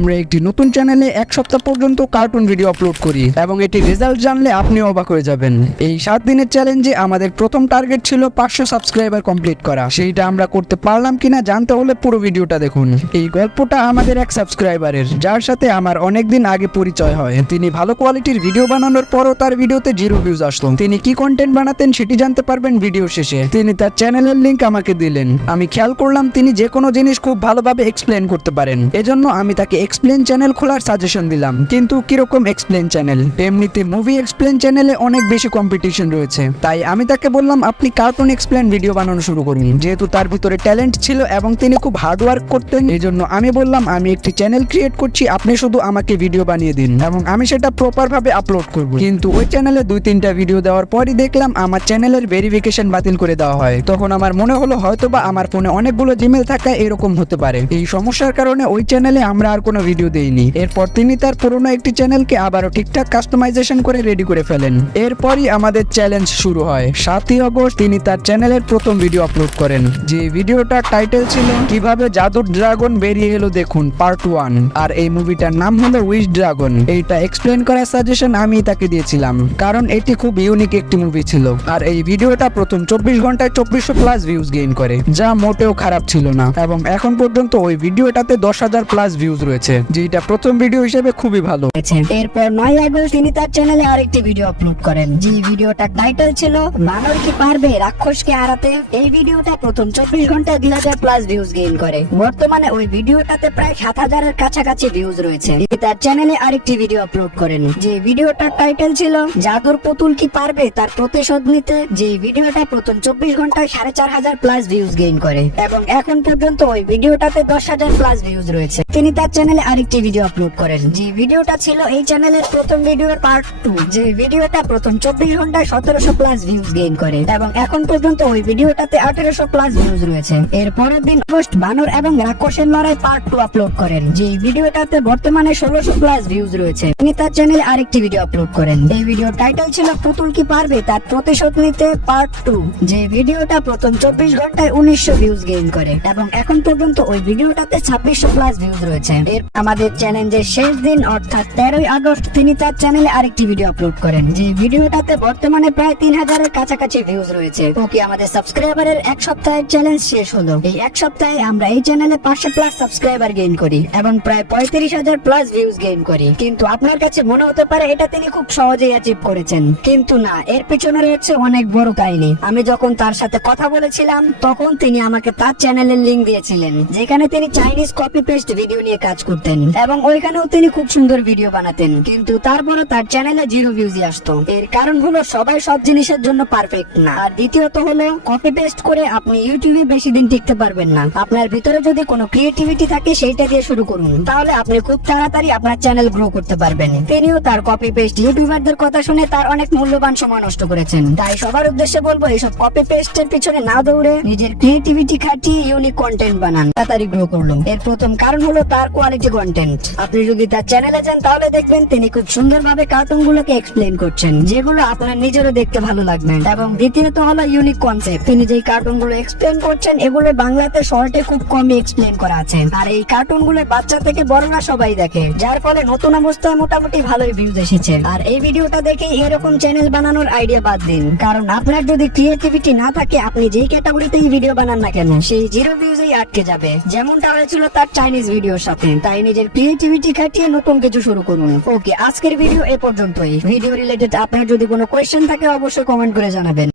আমরা একটি নতুন চ্যানেলে এক সপ্তাহ পর্যন্ত কার্টুন ভিডিও আপলোড করি এবং এটি রেজাল্ট জানলে আপনিও অবাক হয়ে যাবেন। এই 7 দিনের চ্যালেঞ্জে আমাদের প্রথম টার্গেট ছিল 500 সাবস্ক্রাইবার কমপ্লিট করা। সেইটা আমরা করতে পারলাম কিনা জানতে হলে পুরো ভিডিওটা দেখুন। এই গল্পটা আমাদের এক সাবস্ক্রাইবারের, যার সাথে আমার অনেকদিন আগে পরিচয় হয়। তিনি ভালো কোয়ালিটির ভিডিও বানানোর পরও তার ভিডিওতে 0 ভিউজ আসলো। তিনি কি কন্টেন্ট বানাতেন সেটি জানতে পারবেন ভিডিও শেষে। তিনি তার চ্যানেলের লিংক আমাকে দিলেন। আমি খেয়াল করলাম তিনি যে কোনো জিনিস খুব ভালোভাবে এক্সপ্লেন করতে পারেন। এজন্য আমি তাকে এক্সপ্লেন চ্যানেল খোলার সাজেশন দিলাম। কিন্তু কিরকম এক্সপ্লেন চ্যানেল? এমনিতে মুভি এক্সপ্লেন চ্যানেলে অনেক বেশি কম্পিটিশন রয়েছে, তাই আমি তাকে বললাম আপনি কার্টুন এক্সপ্লেন ভিডিও বানানো শুরু করুন। যেহেতু তার ভিতরে ট্যালেন্ট ছিল এবং তিনি খুব হার্ড ওয়ার্ক করতেন, এজন্য আমি বললাম আমি একটি চ্যানেল ক্রিয়েট করছি, আপনি শুধু আমাকে ভিডিও বানিয়ে দিন এবং আমি সেটা প্রপার ভাবে আপলোড করব। কিন্তু ওই চ্যানেলে 2-3টা ভিডিও দেওয়ার পরই দেখলাম আমার চ্যানেলের ভেরিফিকেশন বাতিল করে দেওয়া হয়। তখন আমার মনে হলো হয়তোবা আমার ফোনে অনেকগুলো জিমেল থাকা এরকম হতে পারে। এই সমস্যার কারণে ওই চ্যানেলে আমরা আর কোনো ভিডিও দেইনি। এরপর তিনি তার পুরনো একটি চ্যানেলকে আবারও ঠিকঠাক কাস্টমাইজেশন করে রেডি করে ফেলেন। এরপরই আমাদের চ্যালেঞ্জ শুরু হয়। 7ই আগস্ট তিনি তার চ্যানেলের প্রথম ভিডিও আপলোড করেন। যে ভিডিওটার টাইটেল ছিল কিভাবে জাদুর ড্রাগন বেরিয়ে এলো দেখুন পার্ট 1, আর এই মুভিটার নাম হলো উইশ ড্রাগন। এইটা এক্সপ্লেন করার সাজেশন আমি তাকে দিয়েছিলাম, কারণ এটি খুব ইউনিক একটি মুভি ছিল। আর এই ভিডিওটা প্রথম 24 ঘন্টায় 2400+ ভিউজ গেইন করে, যা মোটেও খারাপ ছিল না। এবং এখন পর্যন্ত ওই ভিডিওটাতে 10,000+ ভিউজ রয়েছে, যেটা প্রথম ভিডিও হিসেবে খুবই ভালো। এরপর 9 আগস্ট তিনি তার চ্যানেলে আরেকটি ভিডিও আপলোড করেন। যে ভিডিওটার টাইটেল ছিল বানর কি পারবে রাক্ষসকে হারাতে। এই ভিডিওটা প্রথম 24 ঘন্টায় 2,000+ ভিউজ গেইন করে। বর্তমানে ওই ভিডিওটাতে প্রায় 7,000-এর কাছাকাছি ভিউজ রয়েছে। তিনি তার চ্যানেলে আরেকটি ভিডিও আপলোড করেন। যে ভিডিওটার টাইটেল ছিল জাদুর পুতুল কি পারবে তার প্রতিশোধ নিতে। যে ভিডিওটা প্রথম 24 ঘন্টায় 4,500+ ভিউজ গেইন করে এবং এখন পর্যন্ত ওই ভিডিওটাতে 10,000+ ভিউজ রয়েছে। তিনি তার চ্যানেলে আরেকটি ভিডিও আপলোড করেন। যে ভিডিওটা ছিল এই চ্যানেলের প্রথম ভিডিওর পার্ট 2। যে ভিডিওটা প্রথম 24 ঘন্টায় 1,700+ ভিউজ গেইন করে এবং এখন পর্যন্ত ওই ভিডিওটাতে 1,800+ ভিউজ রয়েছে। এর পরের দিন আগস্ট বানর এবং রাক্ষসের লড়াই পার্ট 2 আপলোড করেন। যে ভিডিওটাতে বর্তমানে 1,600+ ভিউজ রয়েছে। তিনি তার চ্যানেলে আরেকটি ভিডিও আপলোড করেন। এই ভিডিওর টাইটেল ছিল পুতুল কি পারবে তার প্রতিশোধ নিতে পার্ট 2। যে ভিডিওটা প্রথম 24 ঘন্টায় 1,900 ভিউজ গেইন করে এবং এখন পর্যন্ত ওই ভিডিওটাতে 2,600+ ভিউজ রয়েছে। এর আমাদের চ্যালেঞ্জের শেষ দিন অর্থাৎ 13ই আগস্ট তিনি তার চ্যানেলে আরেকটি ভিডিও আপলোড করেন। যে ভিডিওটাতে বর্তমানে প্রায় 3,000-এর কাছাকাছি ভিউজ রয়েছে। ওকে, আমাদের সাবস্ক্রাইবারের এক সপ্তাহের চ্যালেঞ্জ শেষ হলো। এই এক সপ্তাহে আমরা এই চ্যানেলে 500+ সাবস্ক্রাইবার গেইন করি এবং প্রায় 35,000+ ভিউজ গেইন করি। কিন্তু আপনার কাছে মনে হতে পারে এটা তিনি খুব সহজেই অ্যাচিভ করেছেন, কিন্তু না, এর পেছনে রয়েছে অনেক বড় কাহিনী। আমি যখন তার সাথে কথা বলেছিলাম তখন তিনি আমাকে তার চ্যানেলের লিংক দিয়েছিলেন, যেখানে তিনি চাইনিজ কপি পেস্ট ভিডিও নিয়ে কাজ করতেন এবং ওইখানেও তিনি খুব সুন্দর ভিডিও বানাতেন। কিন্তু তারপরও তার চ্যানেলে 0 ভিউজই আসতো। এর কারণ হলো সবাই সব জিনিসের জন্য পারফেক্ট না, আর দ্বিতীয়ত হলো কপি পেস্ট করে আপনি ইউটিউবে বেশি দিন টিকতে পারবেন না। আপনার ভিতরে যদি কোনো ক্রিয়েটিভিটি থাকে সেইটা দিয়ে শুরু করুন, তাহলে আপনি খুব তাড়াতাড়ি আপনার চ্যানেল গ্রো করতে পারবেন। তিনিও তার কপি পেস্ট ইউটিউবারদের কথা শুনে তার অনেক মূল্যবান সময় নষ্ট করেছেন। তাই সবার উদ্দেশ্যে বলবো এইসব কপি পেস্টের পিছনে না দৌড়ে নিজের ক্রিয়েটিভিটি খাটিয়ে ইউনিক কন্টেন্ট বানান, তাড়াতাড়ি গ্রো করলো। এর প্রথম কারণ হলো তার কোয়ালিটি কন্টেন্ট। আপনি যদি তার চ্যানেলে যান তাহলে দেখবেন তিনি খুব সুন্দরভাবে কার্টুন গুলোকে এক্সপ্লেন করছেন, যেগুলো আপনার নিজেরও দেখতে ভালো লাগবে। এবং দ্বিতীয়ত হলো ইউনিক কনসেপ্ট। তিনি যে কার্টুন গুলো এক্সপ্লেন করছেন এগুলো বাংলাতে শর্টে খুব কমই এক্সপ্লেন করা আছে, আর এই কার্টুন গুলো বাচ্চা থেকে বড়রা সবাই দেখে, যার ফলে নতুন অবস্থায় মোটামুটি ভালোই ভিউজ এসেছে। আর এই ভিডিওটা দেখে এরকম চ্যানেল বানানোর আইডিয়া বাদ দিন, কারণ আপনার যদি ক্রিয়েটিভিটি না থাকে আপনি যেই ক্যাটাগরিতেই ভিডিও বানান না কেন সেই 0 ভিউজেই আটকে যাবে, যেমনটা হয়েছিল তার চাইনিজ ভিডিওর সাথে। তাই নিজের ক্রিয়েটিভিটি খাটিয়ে নতুন কিছু শুরু করুন। ওকে, আজকের ভিডিও এ পর্যন্তই। ভিডিও রিলেটেড আপনার যদি কোনো কোয়েশ্চেন থাকে অবশ্যই কমেন্ট করে জানাবেন।